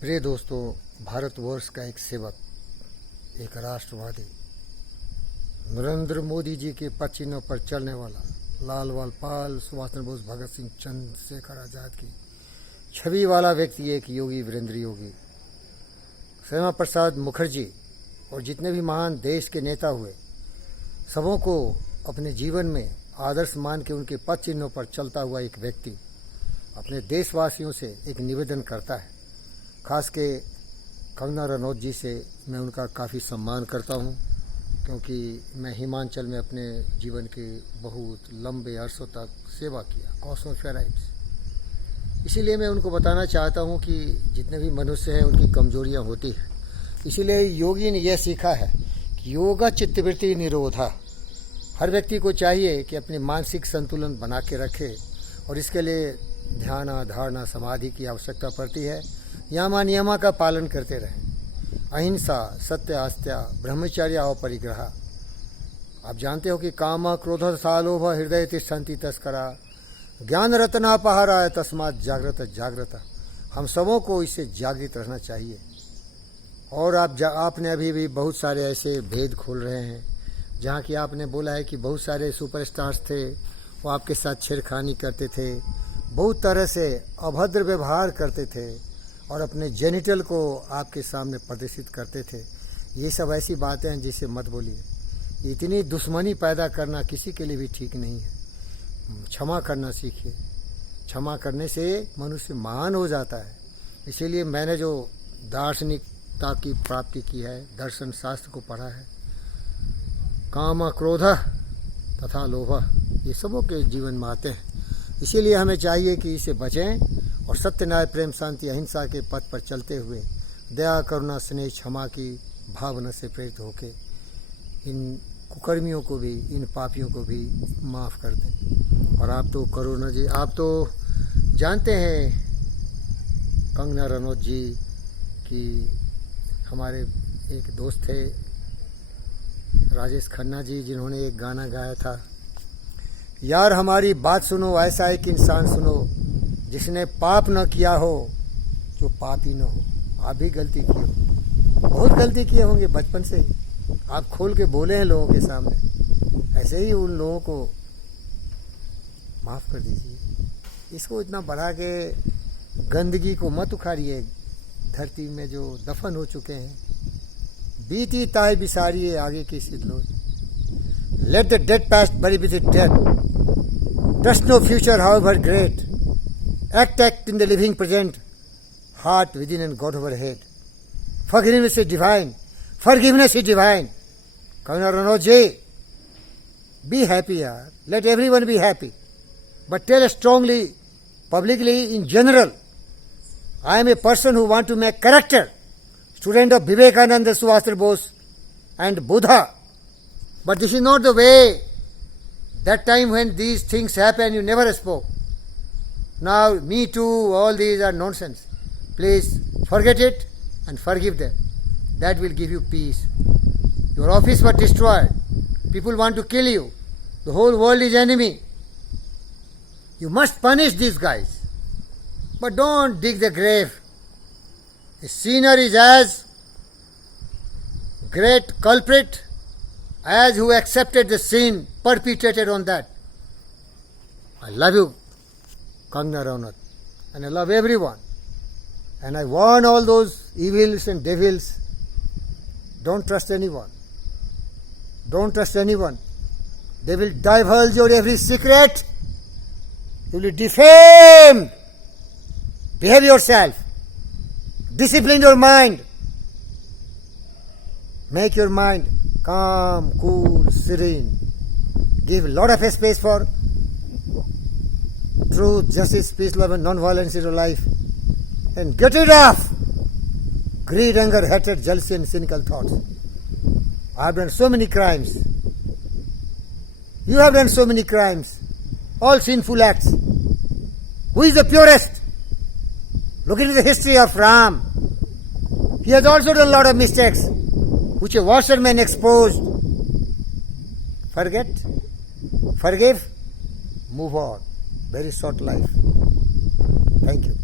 प्रिय दोस्तों, भारतवर्ष का एक सेवक, एक राष्ट्रवादी, नरेंद्र मोदी जी के पद चिन्हों पर चलने वाला लाल पाल, सुभाष चंद्र बोस, भगत सिंह, चंद्रशेखर आजाद की छवि वाला व्यक्ति एक योगी, वीरेंद्र योगी, श्यामा प्रसाद मुखर्जी और जितने भी महान देश के नेता हुए, सबों को अपने जीवन में आदर्श मान के उनके पद चिन्हों पर चलता हुआ एक व्यक्ति अपने देशवासियों से एक निवेदन करता है। खास के कंगना रनौत जी से मैं उनका काफ़ी सम्मान करता हूं, क्योंकि मैं हिमाचल में अपने जीवन के बहुत लंबे अरसों तक सेवा किया, कॉस्मो फेराइट्स। इसीलिए मैं उनको बताना चाहता हूं कि जितने भी मनुष्य हैं उनकी कमजोरियां होती हैं। इसीलिए योगी ने यह सीखा है कि योगा चित्तवृत्ति निरोधा। हर व्यक्ति को चाहिए कि अपने मानसिक संतुलन बना के रखे और इसके लिए ध्यान, धारणा, समाधि की आवश्यकता पड़ती है। यमा नियमा का पालन करते रहें। अहिंसा, सत्य, आस्था, ब्रह्मचर्य और परिग्रह। आप जानते हो कि काम, क्रोध, लोभ, हृदय तिष्ठन्ति तस्करा, ज्ञान रत्नापहाराय तस्मात् जागृत जागृत। हम सबों को इससे जागृत रहना चाहिए। और आपने अभी भी बहुत सारे ऐसे भेद खोल रहे हैं, जहाँ की आपने बोला है कि बहुत सारे सुपरस्टार्स थे, वो आपके साथ छेड़खानी करते थे, बहुत तरह से अभद्र व्यवहार करते थे और अपने जेनिटल को आपके सामने प्रदर्शित करते थे। ये सब ऐसी बातें हैं जिसे मत बोलिए। इतनी दुश्मनी पैदा करना किसी के लिए भी ठीक नहीं है। क्षमा करना सीखिए। क्षमा करने से मनुष्य महान हो जाता है। इसीलिए मैंने जो दार्शनिकता की प्राप्ति की है, दर्शन शास्त्र को पढ़ा है, काम, क्रोध तथा लोभ, ये सबों के जीवन में आते हैं। इसीलिए हमें चाहिए कि इसे बचें और सत्य, न्याय, प्रेम, शांति, अहिंसा के पथ पर चलते हुए दया, करुणा, स्नेह, क्षमा की भावना से प्रेरित होकर इन कुकर्मियों को भी, इन पापियों को भी माफ़ कर दें। और आप तो करुणा जी, आप तो जानते हैं कंगना रनौत जी की, हमारे एक दोस्त थे राजेश खन्ना जी, जिन्होंने एक गाना गाया था, यार हमारी बात सुनो, ऐसा एक इंसान सुनो जिसने पाप न किया हो, जो पापी न हो। आप भी गलती किए हो, बहुत गलती किए होंगे बचपन से ही। आप खोल के बोले हैं लोगों के सामने, ऐसे ही उन लोगों को माफ़ कर दीजिए। इसको इतना बढ़ा के गंदगी को मत उखाड़िए। धरती में जो दफन हो चुके हैं, बीती ताय बिसारिए आगे की शीतलों। लेट द डेड पास्ट बरी with it dead. Trust no future, however great. Act in the living present. Heart within and God overhead. Forgiveness is divine. Forgiveness is divine. Kangar Ranaut ji, be happy, yaar. Let everyone be happy. But tell strongly, publicly, in general, I am a person who want to make character. Student of Vivekananda, Subhash Chandra Bose and Buddha. But this is not the way. That time when these things happened, you never spoke. Now, me too, all these are nonsense. Please forget it and forgive them. That will give you peace. Your office was destroyed. People want to kill you. The whole world is enemy. You must punish these guys. But don't dig the grave. The sinner is as great culprit as who accepted the sin perpetrated on that. I love you, Kangar Ranaut, and I love everyone. And I warn all those evils and devils, don't trust anyone. Don't trust anyone. They will divulge your every secret. You will defame. Behave yourself. Discipline your mind. Make your mind calm, cool, serene. Give a lot of space for truth, justice, peace, love, and non-violence in your life. And get rid of greed, anger, hatred, jealousy, and cynical thoughts. I have done so many crimes. You have done so many crimes. All sinful acts. Who is the purest? Look into the history of Ram. He has also done a lot of mistakes, which a washerman exposed. Forget, forgive, move on. Very short life. Thank you.